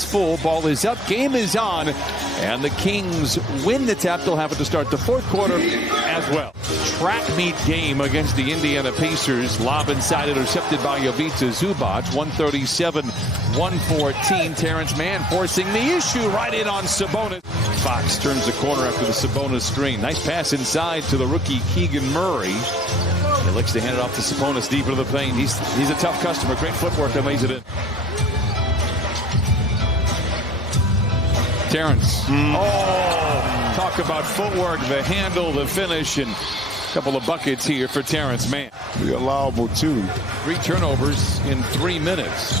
hands full. Ball is up. Game is on. And the Kings win the tap. They'll have it to start the fourth quarter as well. Track meet game against the Indiana Pacers. Lob inside, intercepted by Ivica Zubac. 137-114. Terrence Mann forcing the issue right in on Sabonis. Fox turns the corner after the Sabonis screen. Nice pass inside to the rookie Keegan Murray. He looks to hand it off to Sabonis deep into the paint. He's a tough customer. Great footwork that lays it in. Terrence. Oh, talk about footwork, the handle, the finish, and a couple of buckets here for Terrence Mann. Pretty allowable, too. 3 turnovers in 3 minutes.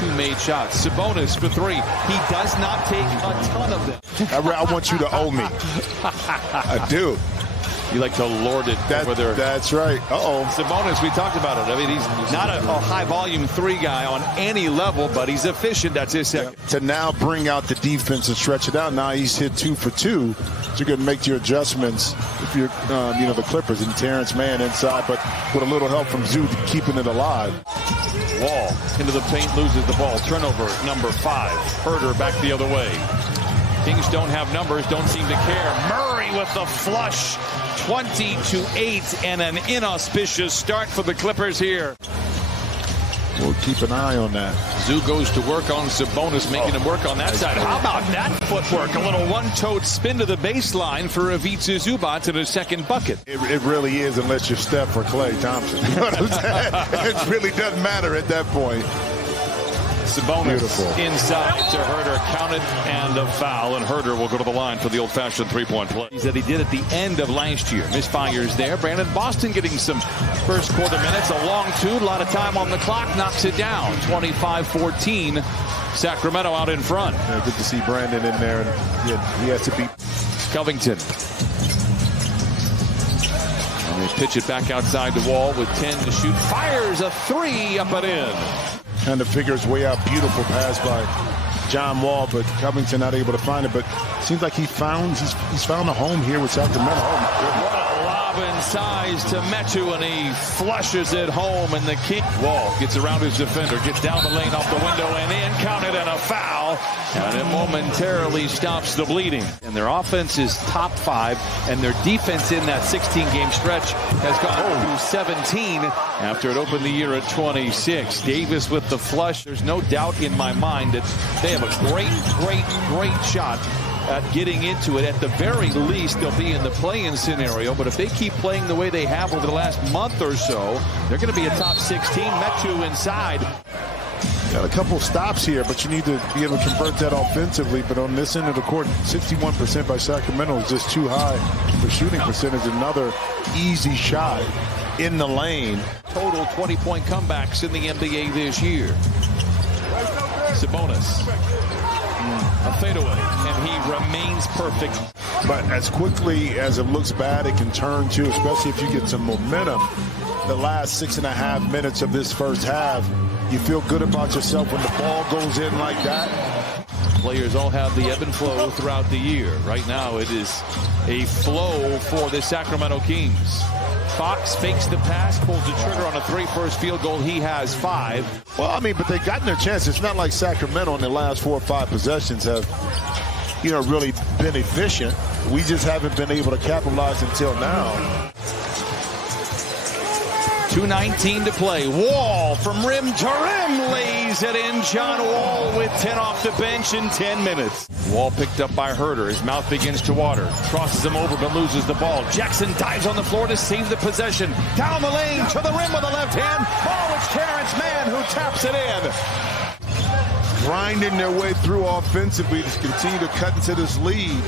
2 made shots. Sabonis for 3. He does not take a ton of them. I want you to owe me. I do. You like to lord it over there. That's right. Sabonis, we talked about it. I mean, he's not a high-volume 3 guy on any level, but he's efficient. That's his second. To now bring out the defense and stretch it out. Now he's hit 2 for 2. So you're going to make your adjustments if you're, the Clippers and Terrence Mann inside, but with a little help from Zoo keeping it alive. Wall into the paint, loses the ball. Turnover number 5. Herder back the other way. Kings don't have numbers, don't seem to care. Murray with the flush. 20-8 and an inauspicious start for the Clippers here. We'll keep an eye on that. Zoo goes to work on Sabonis, making him work on that side. How about that footwork? A little one-toed spin to the baseline for Ivica Zubac and a second bucket. It really is, unless you're Steph or Klay Thompson. You know what I'm saying? It really doesn't matter at that point. Sabonis inside to Herder, counted and a foul, and Herder will go to the line for the old-fashioned three-point play that he did at the end of last year. Misfires there. Brandon Boston getting some first quarter minutes, a long 2, a lot of time on the clock, knocks it down. 25-14, Sacramento out in front. Yeah, good to see Brandon in there, and he has to beat Covington. And they pitch it back outside the wall with 10 to shoot. Fires a 3 up and in. Trying to figure his way out. Beautiful pass by John Wall, but Covington not able to find it. But it seems like he's found a home here with Sacramento. What a lob inside to Metu, and he flushes it home. And the King Wall gets around his defender, gets down the lane off the window and in, counted, and a foul. And it momentarily stops the bleeding. And their offense is top 5, and their defense in that 16-game stretch has gone to 17 after it opened the year at 26. Davis with the flush. There's no doubt in my mind that they have a great shot at getting into it. At the very least, they'll be in the play-in scenario. But if they keep playing the way they have over the last month or so, they're going to be a top 16. Metu inside. Got a couple stops here, but you need to be able to convert that offensively. But on this end of the court, 61% by Sacramento is just too high for shooting percentage. Another easy shot in the lane. Total 20-point comebacks in the NBA this year. Sabonis. A fadeaway, and he remains perfect. But as quickly as it looks bad, it can turn too, especially if you get some momentum. The last 6.5 minutes of this first half, you feel good about yourself when the ball goes in like that. Players all have the ebb and flow throughout the year. Right now, it is a flow for the Sacramento Kings. Fox fakes the pass, pulls the trigger on a 3 first field goal. He has 5. Well, I mean, but they've gotten their chance. It's not like Sacramento in the last 4 or 5 possessions have, really been efficient. We just haven't been able to capitalize until now. 2:19 to play. Wall from rim to rim, lays it in. John Wall with 10 off the bench in 10 minutes. Wall picked up by Herder. His mouth begins to water. Crosses him over but loses the ball. Jackson dives on the floor to save the possession. Down the lane to the rim with the left hand. Oh, it's Terrence Mann who taps it in. Grinding their way through offensively to continue to cut into this lead.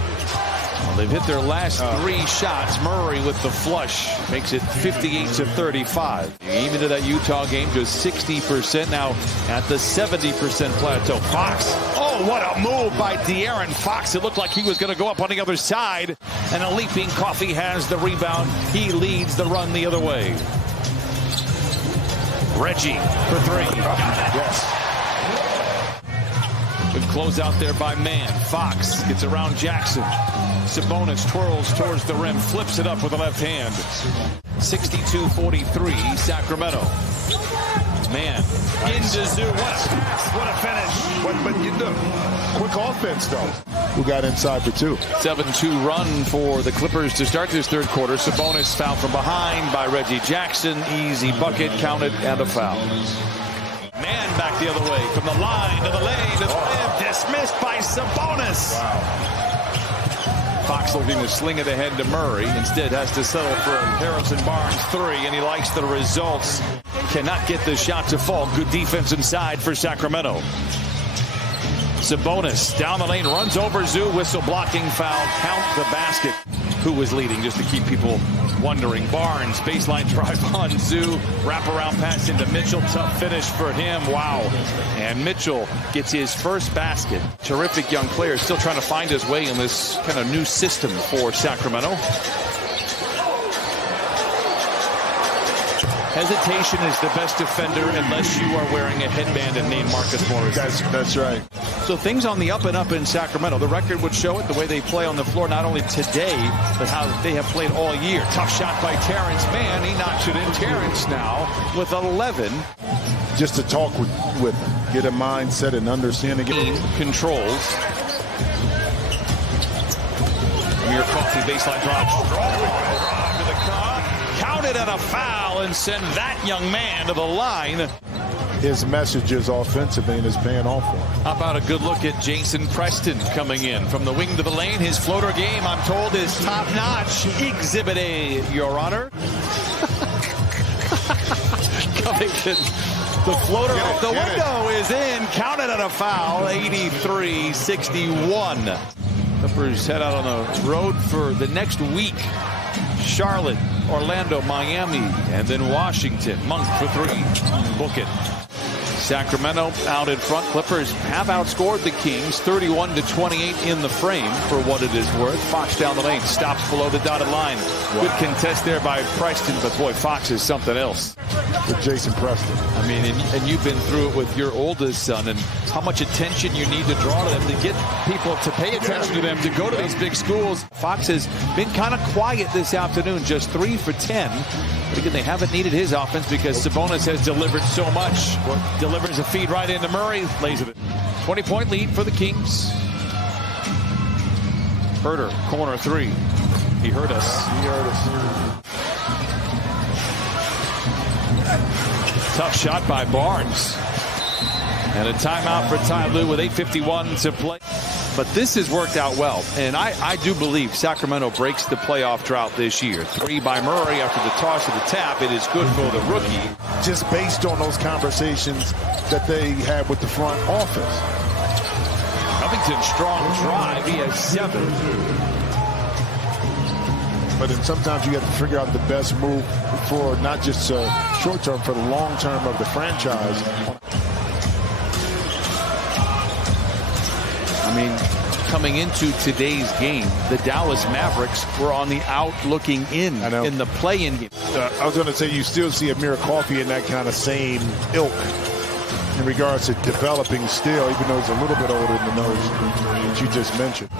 Well, they've hit their last 3 shots. Murray with the flush makes it 58-35. Even to that Utah game, just 60% now at the 70% plateau. Fox, oh, what a move by De'Aaron Fox. It looked like he was going to go up on the other side. And a leaping Coffey has the rebound. He leads the run the other way. Reggie for 3. Yes. Good close out there by Mann. Fox gets around Jackson. Sabonis twirls towards the rim, flips it up with the left hand. 62-43, Sacramento. Man, into Zoo. What a pass. What a finish. But you know, quick offense, though. Who got inside for two? 7-2 run for the Clippers to start this third quarter. Sabonis fouled from behind by Reggie Jackson. Easy bucket, counted, and a foul. Man back the other way from the line to the lane to the rim. Dismissed by Sabonis. Wow. Fox looking to sling it ahead to Murray. Instead has to settle for a Harrison Barnes three, and he likes the results. Cannot get the shot to fall. Good defense inside for Sacramento. Sabonis down the lane, runs over Zoo. Whistle blocking foul. Count the basket. Who was leading, just to keep people wondering. Barnes, baseline drive on Zoo. Wraparound pass into Mitchell. Tough finish for him. Wow. And Mitchell gets his first basket. Terrific young player, still trying to find his way in this kind of new system for Sacramento. Hesitation is the best defender unless you are wearing a headband and named Marcus Morris. That's right. So things on the up and up in Sacramento. The record would show it, the way they play on the floor, not only today, but how they have played all year. Tough shot by Terrence Mann. He knocks it in. Terrence now with 11. Just to talk with him, get a mindset and understanding. Controls. Amir Coffey baseline drive. To the car. Counted and a foul and send that young man to the line. His messages offensively and is paying off for him. How about a good look at Jason Preston coming in from the wing to the lane? His floater game, I'm told, is top-notch. Exhibit A, Your Honor. Covington, the floater off the window is in. Counted and a foul, 83-61. Clippers head out on the road for the next week. Charlotte, Orlando, Miami, and then Washington. Monk for three. Book it. Sacramento out in front. Clippers have outscored the Kings 31-28 in the frame for what it is worth. Fox down the lane, stops below the dotted line. Wow. Good contest there by Preston, but boy, Fox is something else. With Jason Preston. I mean, and you've been through it with your oldest son, and how much attention you need to draw to them to get people to pay attention to them, to go to these big schools. Fox has been kind of quiet this afternoon, just 3 for 10. But again, they haven't needed his offense because Sabonis has delivered so much. Delivers a feed right into Murray, lays it. 20-point lead for the Kings. Herter, corner three. He heard us. Tough shot by Barnes. And a timeout for Ty Lue with 8:51 to play. But this has worked out well. And I do believe Sacramento breaks the playoff drought this year. 3 by Murray after the toss of the tap. It is good for the rookie. Just based on those conversations that they had with the front office. Covington, strong drive. He has 7. But then sometimes you have to figure out the best move for not just short term, for the long term of the franchise. I mean, coming into today's game, the Dallas Mavericks were on the out looking in the play-in game. I was going to say you still see Amir Coffey in that kind of same ilk in regards to developing still, even though he's a little bit older than those that you just mentioned.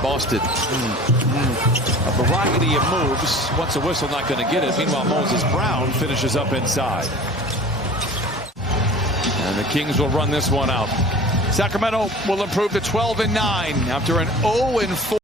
Boston. A variety of moves. Once a whistle, not going to get it. Meanwhile, Moses Brown finishes up inside. And the Kings will run this one out. Sacramento will improve to 12-9 after an 0-4.